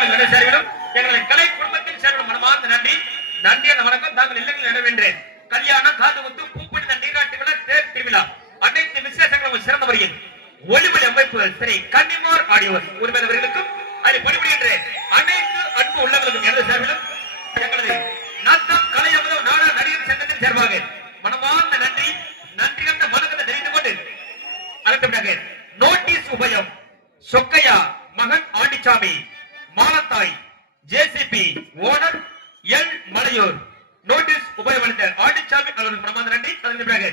உள்ளங்களுக்கு நன்றி சேர்விடும் எங்களை கலை குடும்பத்தில் சேர்விடும் மனமார்ந்த நன்றி நன்றி அந்த வணக்கம் தாங்கள் இல்லங்கள் நிறைவேற்றேன் கல்யாணம் காதுமுத்து பூப்படி நீராட்டு விழா தேர் திருவிழா அனைத்து விசேஷங்களும் சிறந்த முறையில் ஒளிமொழி அமைப்பு சரி கன்னிமார் ஆடியோர் உரிமையாளர்களுக்கும் அதில் பணிபுரிகின்ற அனைத்து அன்பு உள்ளங்களுக்கும் எனது சேர்விலும் எங்களது நத்தம் கலை அமுதம் நாடக நடிகர் சங்கத்தின் சார்பாக மனமார்ந்த நன்றி நன்றி கண்ட வணக்கத்தை தெரிந்து கொண்டு அடுத்தபடியாக நோட்டீஸ் உபயம் சொக்கையா மகன் Andichami Malathai JCB owner L Malaiyur notice உபயமளித்த ஆண்டிச்சாமி அவர்களுக்கு மனமார்ந்த நன்றி அதற்கு பிறகு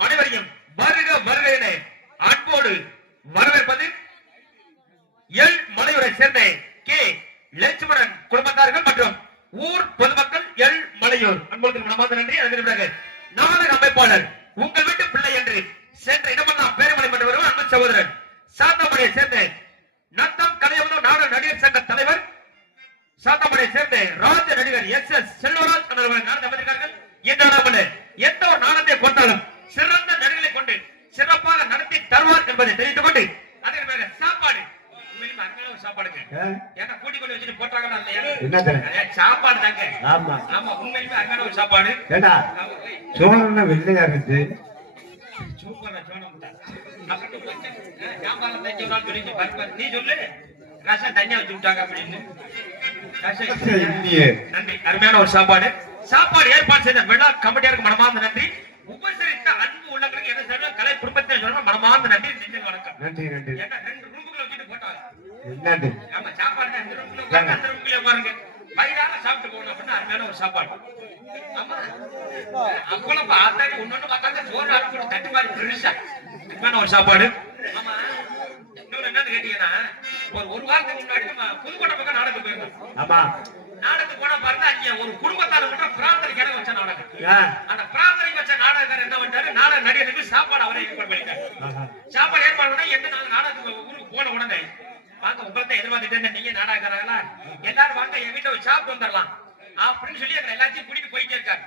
அனைவரையும் வருக வருக என அன்போடு வரவேற்பது எல் மலையூரை சேர்ந்த கே லட்சுமணன் குடும்பத்தார்கள் மற்றும் ஊர் பொதுமக்கள் எல் மலையூர் அன்போடு மனமார்ந்த நன்றி அதற்கு பிறகு நாடக அமைப்பாளர் உங்கள் வீட்டு பிள்ளை என்று சென்ற இடமெல்லாம் பேரமலை மன்றவர் அன்பு சகோதரன் சாத்தாமடையை சேர்ந்த நத்தம் கலையமுதம் நாடக நடிகர் சங்க தலைவர் சாத்தாமடையை சேர்ந்த ராஜ நடிகர் எஸ் எஸ் செல்வராஜ் அவர்கள் நாடக அமைக்கிறார்கள் இந்த எந்த ஒரு நாடகத்தை கொண்டாலும் சிறந்த நடிகளை கொண்டு சிறப்பாக நடத்தி தருவார் என்பதை தெரிந்து கொண்டு அதற்கு பிறகு சாப்பாடு சாப்பாடுங்க ஏன்னா கூட்டி கொண்டு வச்சுட்டு போட்டாங்கன்னா சாப்பாடு தாங்க ஆமா ஆமா உண்மையிலுமே அருமையான ஒரு சாப்பாடு சோழன வெள்ளையா இருந்து சூப்பரா சோழம் நீ சொல்லு ரசம் தனியா வச்சு விட்டாங்க அப்படின்னு நன்றி அருமையான ஒரு சாப்பாடு சாப்பாடு ஏற்பாடு செய்த விழா கமிட்டியாருக்கு மனமார்ந்த நன்றி உபசரித்த அன்பு உள்ளவர்களுக்கு என்ன சொல்ற கலை குடும்பத்தை சொல்ற மனமார்ந்த நன்றி நன்றி வணக்கம் நன்றி நன்றி ரெண்டு ரூமுக்குள்ள வச்சுட்டு போட்டாங்க நன்றி ஆமா சாப்பாடு அந்த ரூமுக்குள்ள அந்த ரூமுக்குள்ள பாருங்க வயிறார சாப்பிட்டு போகணும் அப்படின்னு அருமையான ஒரு சாப்பாடு ஆமா அப்பளம் பார்த்தாங்க ஒன்னொன்னு பார்த்தாங்க சோறு அரைச்சு தட்டு மாதிரி பெருசா அருமையான ஒரு சாப்பாடு ஆமா இன்னொரு என்னன்னு கேட்டீங்கன்னா ஒரு வாரத்துக்கு முன்னாடி நம்ம புதுக்கோட்டை பக்கம் நாடகம் போயிருந்தோம் ஆமா நாடகத்துக்கு போனா பாருங்க அங்க ஒரு குடும்பத்தார் மட்டும் பிரார்த்தனை கிணக்கு வச்ச நாடகம் அந்த பிரார்த்தனை வச்ச நாடகக்காரர் என்ன பண்ணாரு நாடக நடிகருக்கு சாப்பாடு அவரே ஏற்பாடு பண்ணிட்டாரு சாப்பாடு ஏற்பாடு பண்ணா என்ன நாங்க நாடகத்துக்கு ஊருக்கு போன உடனே வாங்க உங்களை எதிர்பார்த்துட்டு நீங்க நாடகக்காரங்களா எல்லாரும் வாங்க என் வீட்டுல சாப்பிட்டு வந்துடலாம் அப்படின்னு சொல்லி எங்களை எல்லாத்தையும் கூட்டிட்டு போயிட்டே இருக்காரு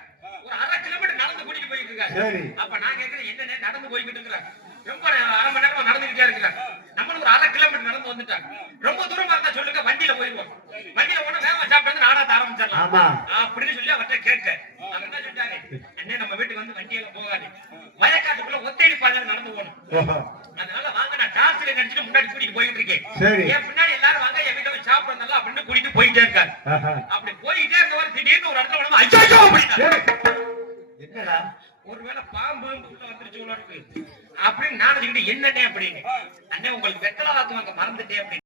ஒரு 1/2 கிலோமீட்டர் நடந்து கூட்டிட்டு போயிட்டு இருக்காரு அப்ப நான் கேட்கிறேன் என்ன நடந்து போய்கிட்டு இருக்கிறார் ரொம்ப 1/2 மணி நேரமா நடந்துகிட்டே இருக்கிறார் நம்மளுக்கு ஒரு 1/2 கிலோமீட்டர் நடந்து வந்துட்டாங்க ரொம்ப தூரமா இருந்தா சொல்லுங்க வண்டியில போயிருவோம் வண்டியில போனா வேகமா சாப்பிட்டு நாடகத்தை ஆரம்பிச்சிடலாம் அப்படின்னு சொல்லி அவர்கிட்ட கேட்க அவர் என்ன சொல்லிட்டாரு என்ன நம்ம வீட்டுக்கு வந்து வண்டியில போகாது வயக்காட்டுக்குள்ள ஒத்தையடி பாதையில நடந்து போகணும் அதனால வாங்க நான் டார்ச்ல நினைச்சிட்டு முன்னாடி கூட்டிட்டு போயிட்டு இருக்கேன் என் பின்னாடி எல்லாரும் வாங்க என் வீட்டுல போய் சாப்பிட்டு வந்தாலும் அப்படின்னு கூட்டிட்டு போயிட்டே இருக்காரு அப்படி போயிட்டே இருக்கவர் திடீர்னு ஒரு இடத்துல வந்து ஐயோ அப்படின்னா என்னடா ஒருவேளை பாம்பு வந்துருச்சு அப்படின்னு நினைச்சுக்கிட்டு என்னன்னே அப்படின்னு அண்ணே உங்களுக்கு வெத்தலை வாக்குவாங்க மறந்துட்டே அப்படின்னு